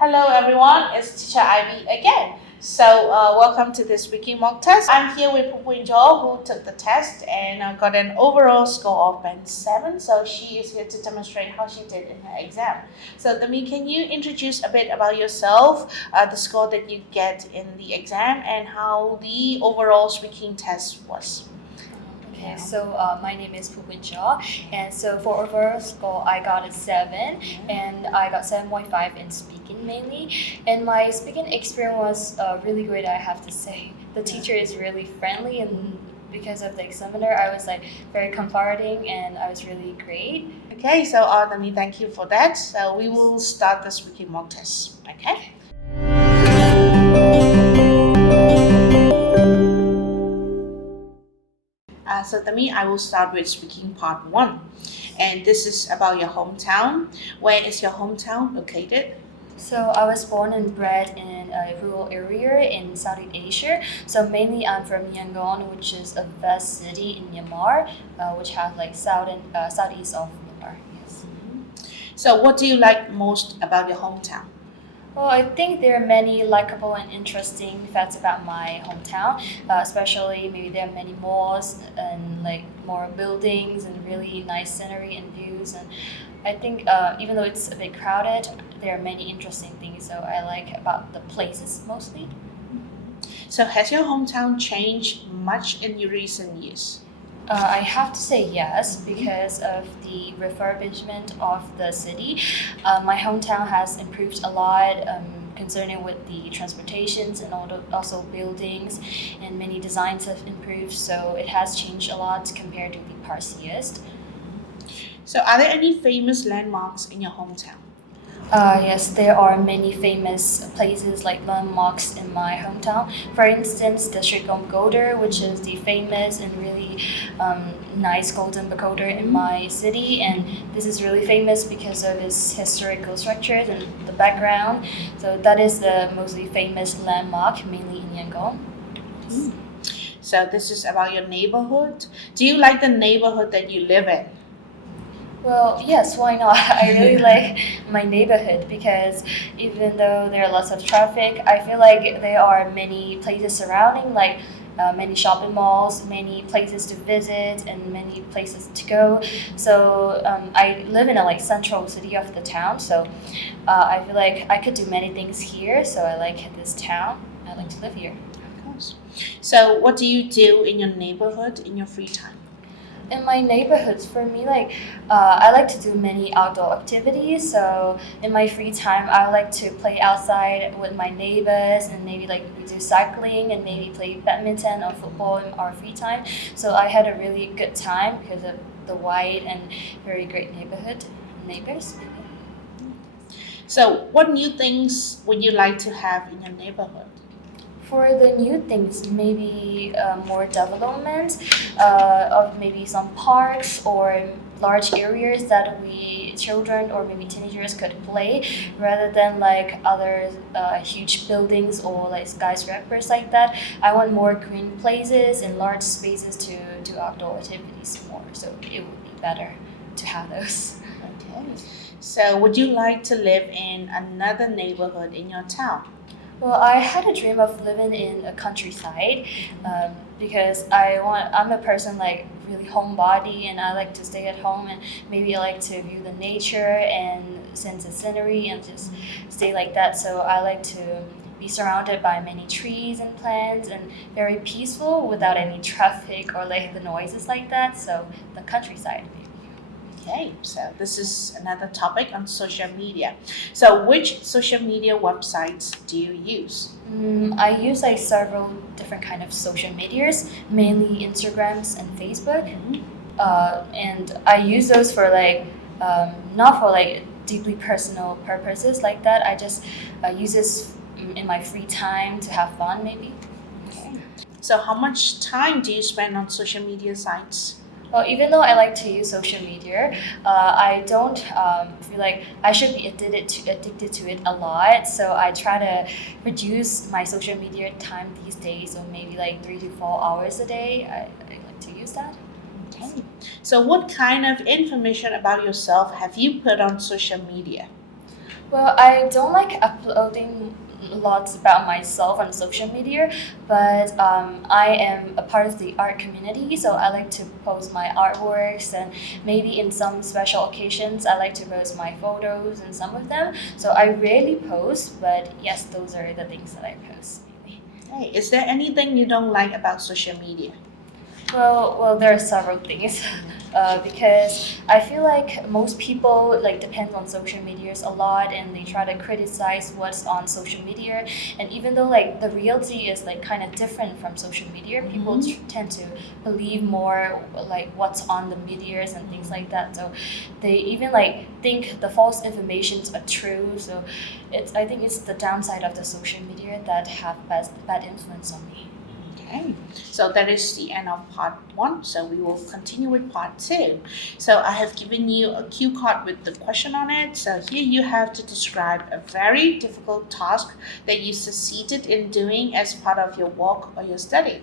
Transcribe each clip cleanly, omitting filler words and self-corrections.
Hello everyone, it's Teacher Ivy again. Welcome to this speaking mock test. I'm here with Phoo Pwint Kyaw, who took the test and got an overall score of band 7. So she is here to demonstrate how she did in her exam. So Demi, can you introduce a bit about yourself, the score that you get in the exam, and how the overall speaking test was? Okay, so my name is Phoo Pwint Kyaw, and so for overall score, I got a 7, and I got 7.5 in speaking mainly. And my speaking experience was really great, I have to say. The teacher is really friendly, and because of the examiner, I was like very comforting, and I was really great. Okay, so Demi, thank you for that. So we will start the speaking mock test. Okay. So Demi, I will start with speaking part 1. And this is about your hometown. Where is your hometown located? So I was born and bred in a rural area in Southeast Asia. So mainly I'm from Yangon, which is a vast city in Myanmar, which has like southeast of Myanmar. Yes. So what do you like most about your hometown? Well, I think there are many likable and interesting facts about my hometown, especially maybe there are many malls and like more buildings and really nice scenery and views. And I think even though it's a bit crowded, there are many interesting things. So I like about the places mostly. So has your hometown changed much in recent years? I have to say yes, because of the refurbishment of the city. My hometown has improved a lot concerning with the transportations and also buildings, and many designs have improved, so it has changed a lot compared to the past years. So are there any famous landmarks in your hometown? Yes, there are many famous places like landmarks in my hometown. For instance, the 𝐎𝐸𝐸 𝐁𝐚𝐧𝐝 which is the famous and really nice golden pagoda in my city, and this is really famous because of its historical structures and the background. So that is the mostly famous landmark, mainly in Yangon. So this is about your neighborhood. Do you like the neighborhood that you live in? Well, yes, why not? I really like my neighborhood because even though there are lots of traffic, I feel like there are many places surrounding, like many shopping malls, many places to visit, and many places to go. So I live in a like central city of the town, so I feel like I could do many things here. So I like this town. I like to live here. Of course. So what do you do in your neighborhood in your free time? In my neighborhoods, for me, like I like to do many outdoor activities. So in my free time, I like to play outside with my neighbors, and maybe like we do cycling and maybe play badminton or football in our free time. So I had a really good time because of the wide and very great neighbors. So what new things would you like to have in your neighborhood? For the new things, maybe more development of maybe some parks or large areas that we children or maybe teenagers could play, rather than like other huge buildings or like skyscrapers like that. I want more green places and large spaces to do outdoor activities more, so it would be better to have those. Okay. So would you like to live in another neighborhood in your town? Well, I had a dream of living in a countryside because I'm a person like really homebody, and I like to stay at home, and maybe I like to view the nature and sense the scenery and just stay like that. So I like to be surrounded by many trees and plants and very peaceful without any traffic or like the noises like that. So the countryside. Okay, so this is another topic on social media. So which social media websites do you use? I use like several different kind of social medias, mainly Instagrams and Facebook. And I use those for like not for like deeply personal purposes like that. I just use this in my free time to have fun maybe. Okay. So how much time do you spend on social media sites? Well, even though I like to use social media, I don't feel like I should be addicted to it a lot. So I try to reduce my social media time these days, so maybe like 3 to 4 hours a day. I like to use that. Okay. So what kind of information about yourself have you put on social media? Well, I don't like uploading lots about myself on social media, but I am a part of the art community, so I like to post my artworks, and maybe in some special occasions, I like to post my photos and some of them. So I rarely post, but yes, those are the things that I post. Maybe. Hey, is there anything you don't like about social media? Well, there are several things, because I feel like most people like depend on social medias a lot, and they try to criticize what's on social media. And even though like the reality is like kind of different from social media, people tend to believe more like what's on the medias and things like that. So they even like think the false informations are true. So I think it's the downside of the social media that have bad influence on me. Okay, so that is the end of part 1. So we will continue with part 2. So I have given you a cue card with the question on it. So here you have to describe a very difficult task that you succeeded in doing as part of your work or your study.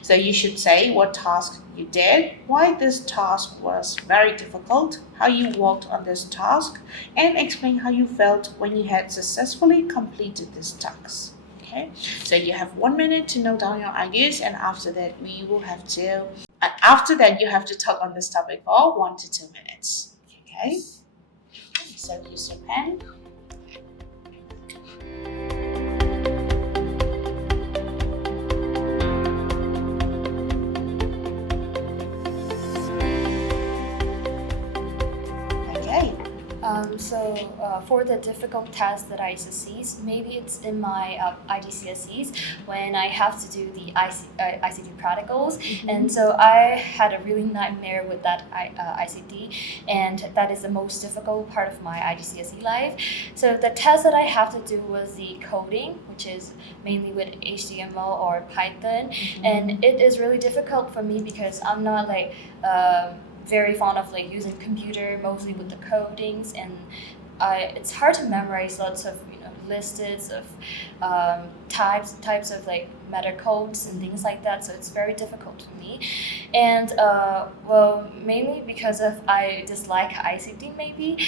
So you should say what task you did, why this task was very difficult, how you worked on this task, and explain how you felt when you had successfully completed this task. Okay, so you have 1 minute to note down your ideas, and after that you have to talk on this topic for 1 to 2 minutes. Okay, so use your pen. Okay. For the difficult tasks that I succeed, maybe it's in my IGCSEs when I have to do the ICT practicals. And so I had a really nightmare with that ICT, and that is the most difficult part of my IGCSE life. So the test that I have to do was the coding, which is mainly with HTML or Python, and it is really difficult for me because I'm not like very fond of like using computer mostly with the codings, and it's hard to memorize lots of lists of types of like meta codes and things like that. So it's very difficult for me, and well, mainly because of I dislike ICT maybe.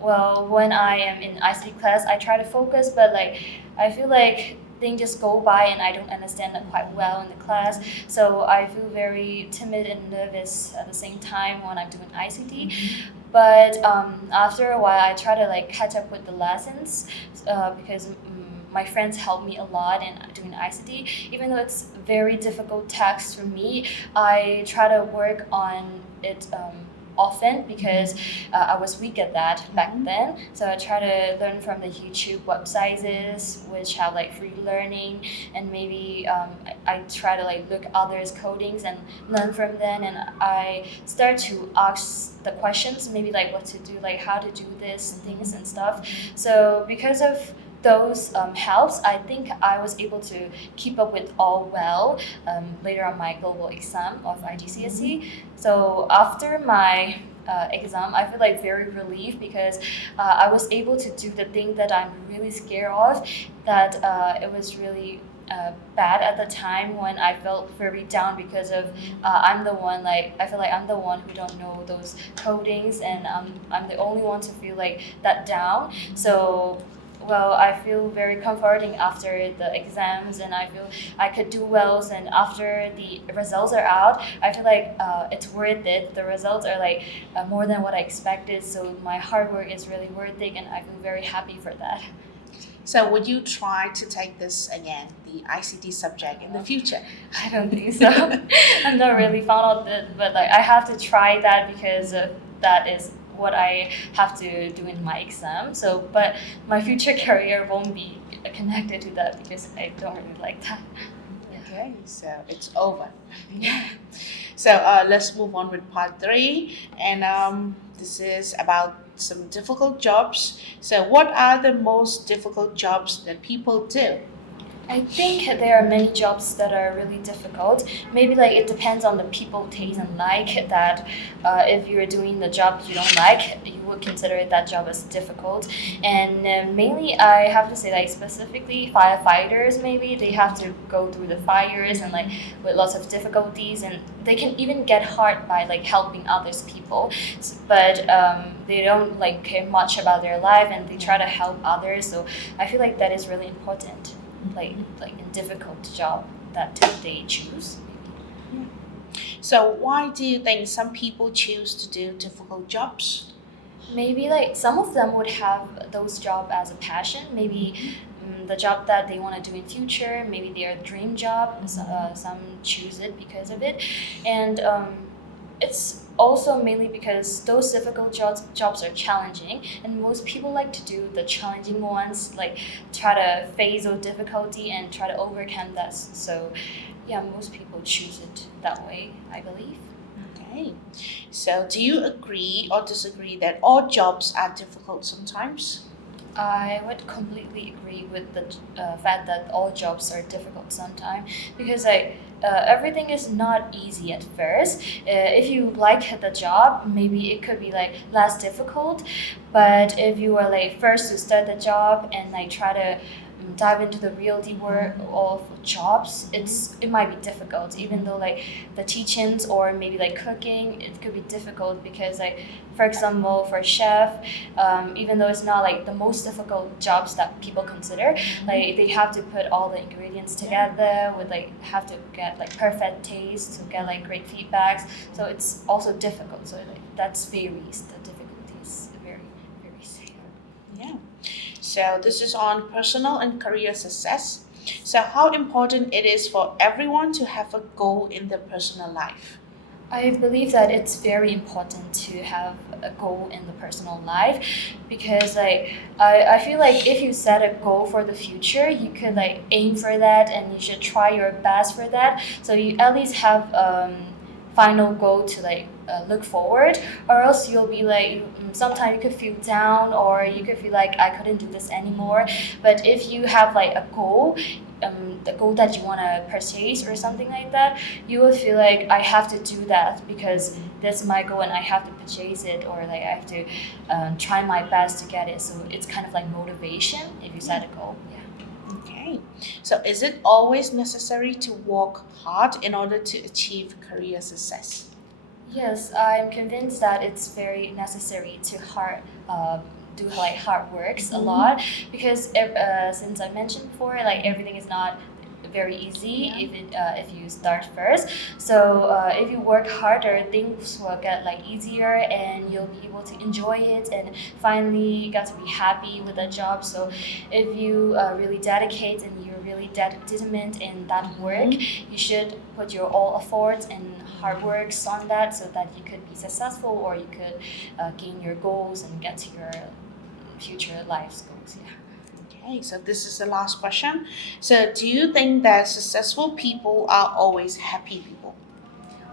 Well, when I am in ICT class, I try to focus, but like I feel like things just go by and I don't understand it quite well in the class. So I feel very timid and nervous at the same time when I'm doing ICT. But after a while, I try to like catch up with the lessons because my friends help me a lot in doing ICT. Even though it's very difficult text for me, I try to work on it often because I was weak at that back then. So I try to learn from the YouTube websites which have like free learning, and maybe I try to like look others' codings and learn from them, and I start to ask the questions, maybe like what to do, like how to do this things and stuff. So because of those helps, I think I was able to keep up with all well later on my global exam of IGCSE. So after my exam, I feel like very relieved because I was able to do the thing that I'm really scared of, that it was really bad at the time when I felt very down because of I'm the one, like I feel like I'm the one who don't know those codings, and I'm the only one to feel like that down. So well, I feel very comforting after the exams, and I feel I could do well. And after the results are out, I feel like it's worth it. The results are like more than what I expected, so my hard work is really worth it, and I feel very happy for that. So would you try to take this again, the ICT subject, in the future? I don't think so. I'm not really fond of it, but like I have to try that because that is what I have to do in my exam. So, but my future career won't be connected to that because I don't really like that. Okay, so it's over. So let's move on with part 3, and this is about some difficult jobs. So what are the most difficult jobs that people do? I think there are many jobs that are really difficult. Maybe like it depends on the people taste and like that. If you're doing the job you don't like, you would consider that job as difficult. And mainly, I have to say like specifically firefighters. Maybe they have to go through the fires and like with lots of difficulties, and they can even get hurt by like helping others people. But they don't like care much about their life, and they try to help others. So I feel like that is really important. Like a difficult job that they choose. So why do you think some people choose to do difficult jobs? Maybe like some of them would have those jobs as a passion. Maybe the job that they want to do in future. Maybe their dream job. Some choose it because of it, and it's also mainly because those difficult jobs are challenging, and most people like to do the challenging ones, like try to face those difficulty and try to overcome that. So yeah, most people choose it that way, I believe. Okay. So do you agree or disagree that all jobs are difficult sometimes? I would completely agree with the fact that all jobs are difficult sometimes, because like everything is not easy at first. If you like the job, maybe it could be like less difficult. But if you are like first to start the job and like try to dive into the reality world of jobs, it might be difficult. Even though like the teachings or maybe like cooking, it could be difficult because like for example for chef, even though it's not like the most difficult jobs that people consider, like they have to put all the ingredients together with like have to get like perfect taste to get like great feedbacks. So it's also difficult. So like that's varies. The difficulty is very safe. Yeah. So this is on personal and career success. So how important it is for everyone to have a goal in their personal life? I believe that it's very important to have a goal in the personal life, because like I feel like if you set a goal for the future, you could like aim for that and you should try your best for that. So you at least have final goal to like look forward, or else you'll be like sometimes you could feel down or you could feel like I couldn't do this anymore. But if you have like a goal, the goal that you want to purchase or something like that, you will feel like I have to do that because that's my goal and I have to purchase it, or like I have to try my best to get it. So it's kind of like motivation if you set a goal. Yeah. Okay. So is it always necessary to work hard in order to achieve career success? Yes, I'm convinced that it's very necessary to do like hard works a lot, because since I mentioned before, like everything is not very easy if you start first. So if you work harder, things will get like easier and you'll be able to enjoy it and finally get to be happy with the job. So if you really dedicate and you're really determined in that work, you should put your all effort and hard works on that so that you could be successful, or you could gain your goals and get to your future life's goals. Yeah. Okay, so this is the last question. So do you think that successful people are always happy people?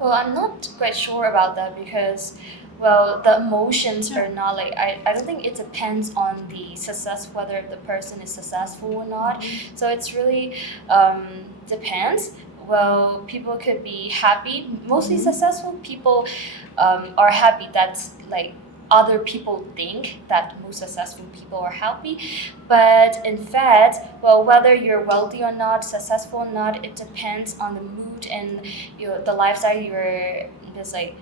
Well, I'm not quite sure about that because, well, the emotions are not like, I don't think it depends on the success, whether the person is successful or not. So it's really depends. Well, people could be happy. Mostly successful people are happy. That's like other people think that most successful people are happy. But in fact, well, whether you're wealthy or not, successful or not, it depends on the mood and the lifestyle you're just like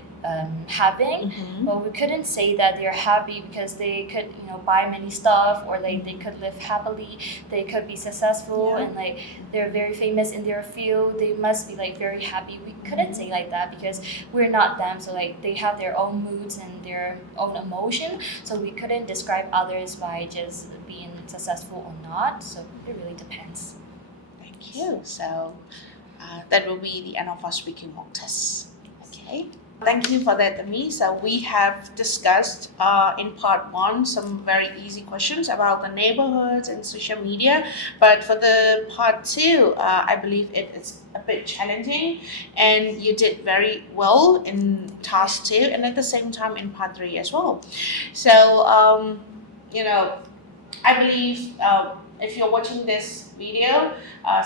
having. Well, we couldn't say that they're happy because they could buy many stuff, or like they could live happily, they could be successful and like they're very famous in their field, they must be like very happy. We couldn't say like that because we're not them. So like they have their own moods and their own emotion, so we couldn't describe others by just being successful or not. So it really depends. Thank you. So that will be the end of our speaking mock test. Okay. Thank you for that, Ami. So we have discussed in part 1 some very easy questions about the neighborhoods and social media. But for the part 2, I believe it is a bit challenging, and you did very well in task 2 and at the same time in part 3 as well. So, I believe if you're watching this video,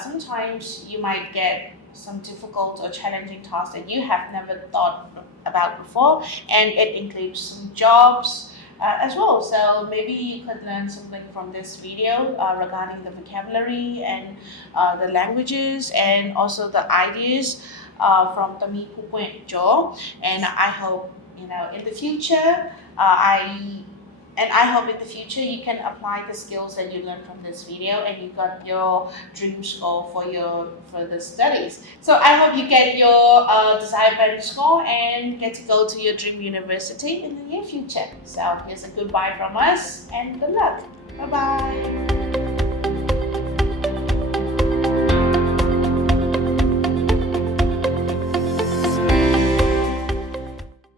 sometimes you might get some difficult or challenging tasks that you have never thought about before, and it includes some jobs as well. So maybe you could learn something from this video regarding the vocabulary and the languages and also the ideas from the Phoo Pwint Kyaw. And I hope in the future I hope in the future you can apply the skills that you learned from this video and you got your dream score for your further studies. So I hope you get your desired band score and get to go to your dream university in the near future. So here's a goodbye from us and good luck. Bye bye.